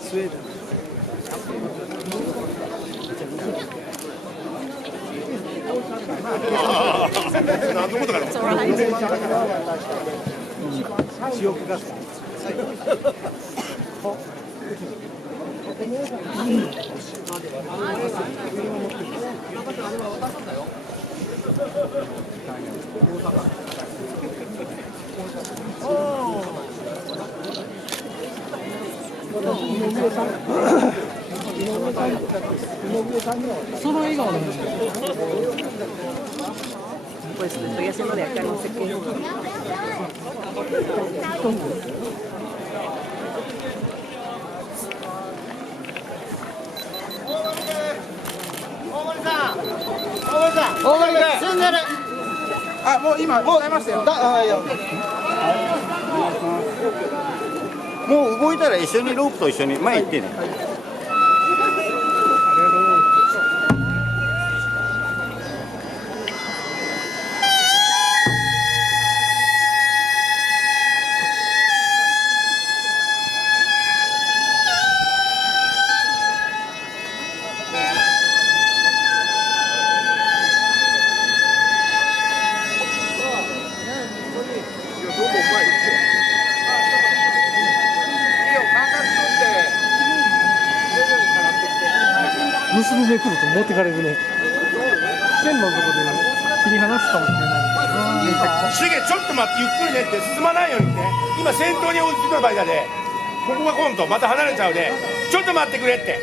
スウェーデン。何のことかな。記憶が。Solo ella o no? Pues le estoy haciendo de acá, no sé qué. Ah, もう今もうましたよ。もう動いたら一緒にロープと一緒に前行ってね。結び目来ると持ってかれるね。線のとこで切り離すかもしれない。シゲちょっと待ってゆっくりねって進まないようにね。今先頭に追いついてる場合だで、ここが今度また離れちゃうで、ちょっと待ってくれって。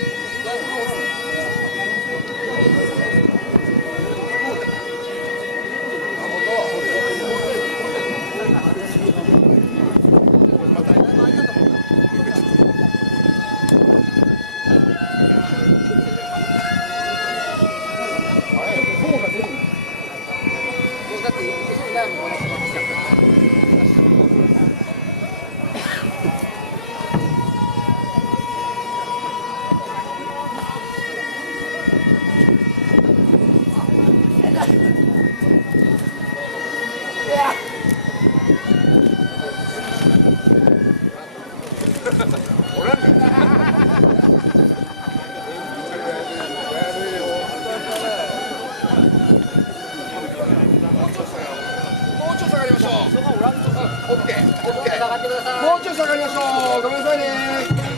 もうちょい下がりましょう。ごめんなさいね。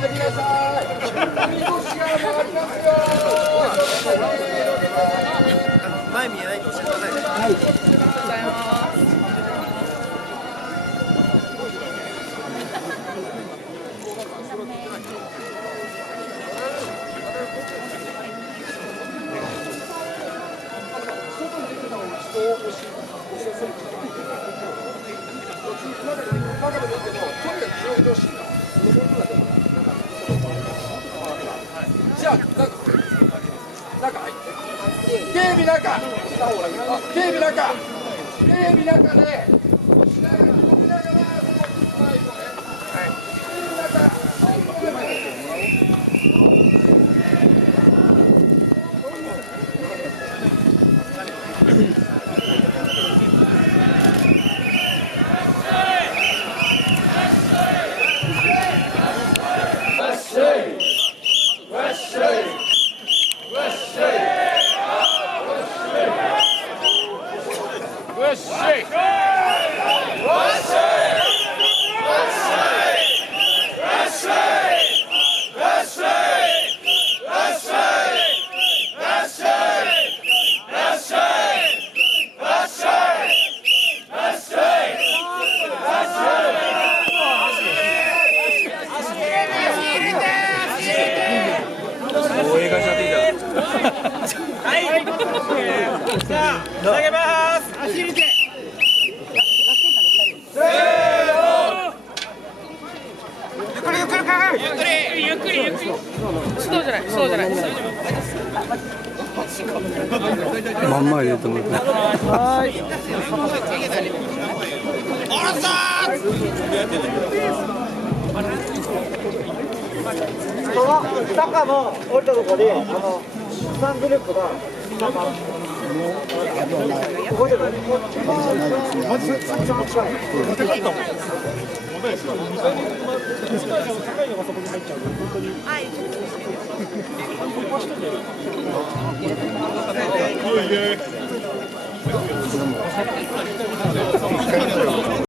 行きなさい。みこしが曲がりますよ。前見えないと教えてくださいね。はい。ありがとうございます。じゃあ、中入って。警備中。警備中。警備中で。投げます。走りて。ゆっくりゆっくりゆっくりゆっくり。そうじゃないそうじゃない。真ん前でと思って。はい。おらさー。その坂の降りたところで3グループが覚えてる？はい。